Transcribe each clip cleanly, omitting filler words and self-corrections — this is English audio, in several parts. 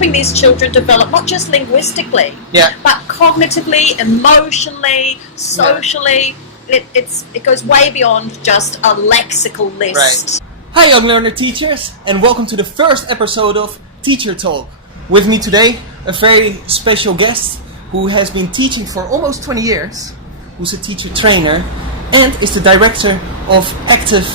helping these children develop not just linguistically, but cognitively, emotionally, socially. It goes way beyond just a lexical list. Hi young learner teachers, and welcome to the first episode of Teacher Talk. With me today, a very special guest who has been teaching for almost 20 years, who's a teacher trainer and is the director of Active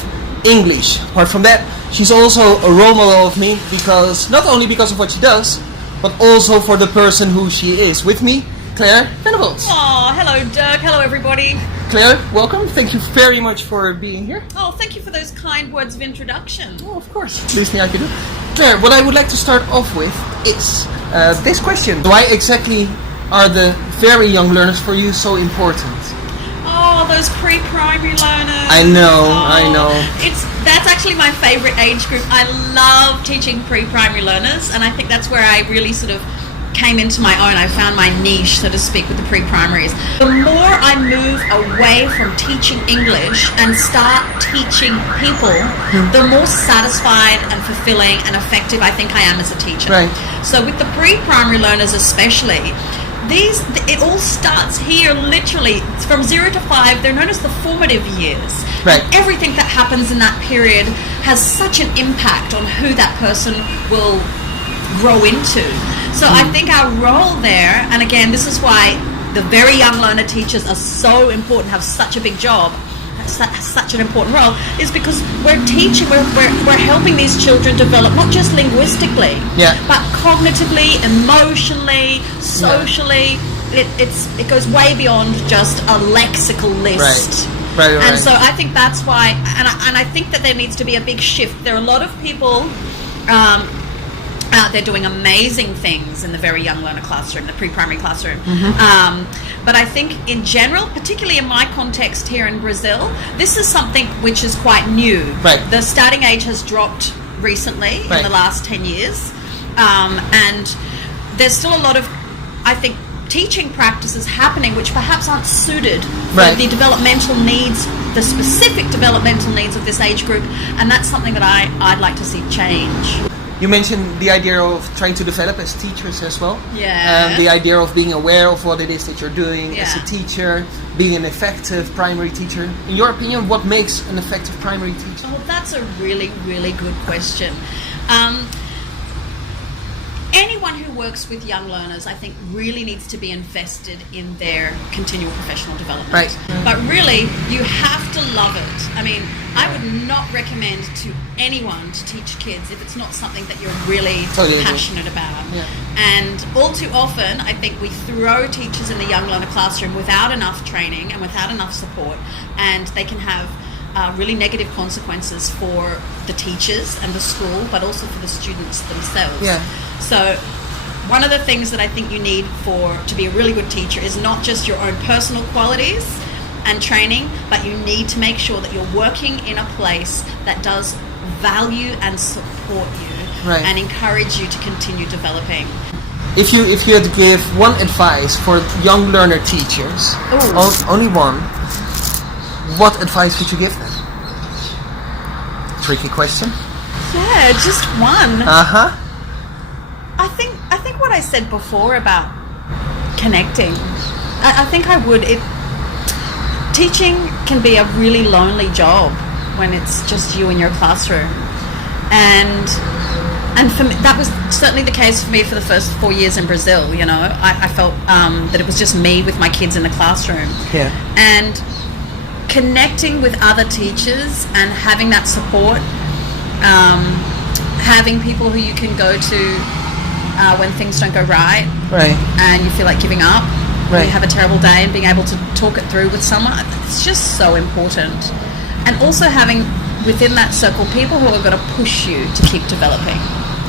English. Apart from that, she's also a role model of me, because not only because of what she does, but also for the person who she is. With me, Claire Venables. Oh, hello Dirk, hello everybody. Claire, welcome. Thank you very much for being here. Oh, thank you for those kind words of introduction. Oh, of course. Least thing I can do. Claire, what I would like to start off with is this question. Why exactly are the very young learners for you so important? Oh, those pre-primary learners. I know. That's actually my favorite age group. I love teaching pre-primary learners, and I think that's where I really sort of came into my own. I found my niche, so to speak, with the pre-primaries. The more I move away from teaching English and start teaching people, the more satisfied and fulfilling and effective I think I am as a teacher. Right. So with the pre-primary learners especially, it all starts here, literally from 0 to 5. They're known as the formative years. Right. And everything that happens in that period has such an impact on who that person will grow into. So I think our role there, and again, this is why the very young learner teachers are so important, have such a big job, such an important role, is because we're teaching, we're helping these children develop not just linguistically, but cognitively, emotionally, socially. It goes way beyond just a lexical list. Right. And so I think that's why, and I think that there needs to be a big shift. There are a lot of people out there doing amazing things in the very young learner classroom, the pre-primary classroom. But I think in general, particularly in my context here in Brazil, this is something which is quite new. Right. The starting age has dropped recently in the last 10 years. And there's still a lot of, I think, teaching practices happening which perhaps aren't suited for the developmental needs, the specific developmental needs of this age group. And that's something that I'd like to see change. You mentioned the idea of trying to develop as teachers as well. Yeah. The idea of being aware of what it is that you're doing as a teacher, being an effective primary teacher. In your opinion, what makes an effective primary teacher? Oh, that's a really, really good question. Anyone who works with young learners, I think, really needs to be invested in their continual professional development. Right. But really, you have to love it. I mean, I would not recommend to anyone to teach kids if it's not something that you're really passionate about. Yeah. And all too often, I think we throw teachers in the young learner classroom without enough training and without enough support, and they can have really negative consequences for the teachers and the school, but also for the students themselves. Yeah. So one of the things that I think you need to be a really good teacher is not just your own personal qualities and training, but you need to make sure that you're working in a place that does value and support you and encourage you to continue developing. If you had to give one advice for young learner teachers, only one, what advice would you give them? Tricky question. Yeah, just one. I think what I said before about connecting, I think I would. Teaching can be a really lonely job when it's just you in your classroom, and for me, that was certainly the case for me for the first 4 years in Brazil. You know, I felt that it was just me with my kids in the classroom. Yeah. And connecting with other teachers and having that support, having people who you can go to when things don't go right, and you feel like giving up, or you have a terrible day, and being able to talk it through with someone, it's just so important. And also having within that circle people who are going to push you to keep developing.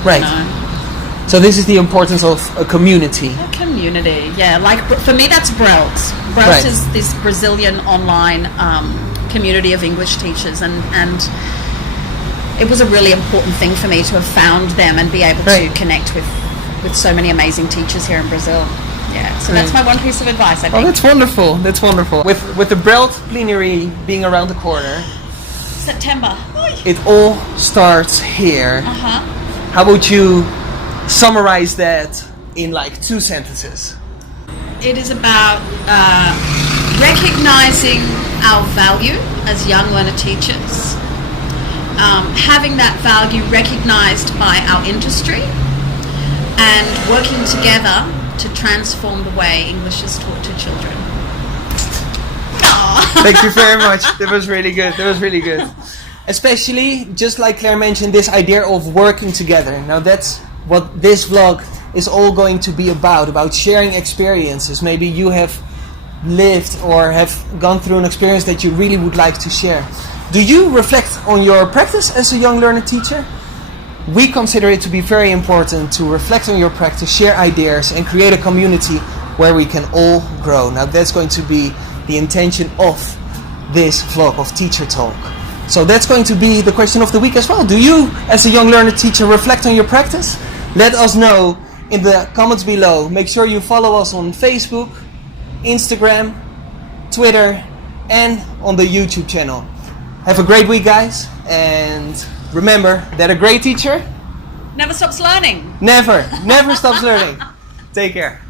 Right. You know? So this is the importance of a community. A community, yeah. Like for me, that's BRELT. BRELT is this Brazilian online community of English teachers, and it was a really important thing for me to have found them and be able to connect with so many amazing teachers here in Brazil. Yeah, so that's my one piece of advice, I think. Oh, that's wonderful. That's wonderful. With the BRELT plenary being around the corner, September. It all starts here. Uh-huh. How about you summarize that in like 2 sentences? It is about recognizing our value as young learner teachers, having that value recognized by our industry, and working together to transform the way English is taught to children. Thank you very much. That was really good. Especially, just like Claire mentioned, this idea of working together. Now that's what this vlog is all going to be about sharing experiences. Maybe you have lived or have gone through an experience that you really would like to share. Do you reflect on your practice as a young learner teacher? We consider it to be very important to reflect on your practice, share ideas, and create a community where we can all grow. Now that's going to be the intention of this vlog of Teacher Talk. So that's going to be the question of the week as well. Do you, as a young learner teacher, reflect on your practice? Let us know in the comments below. Make sure you follow us on Facebook, Instagram, Twitter, and on the YouTube channel. Have a great week, guys, and remember that a great teacher Never stops learning. never stops learning. Take care.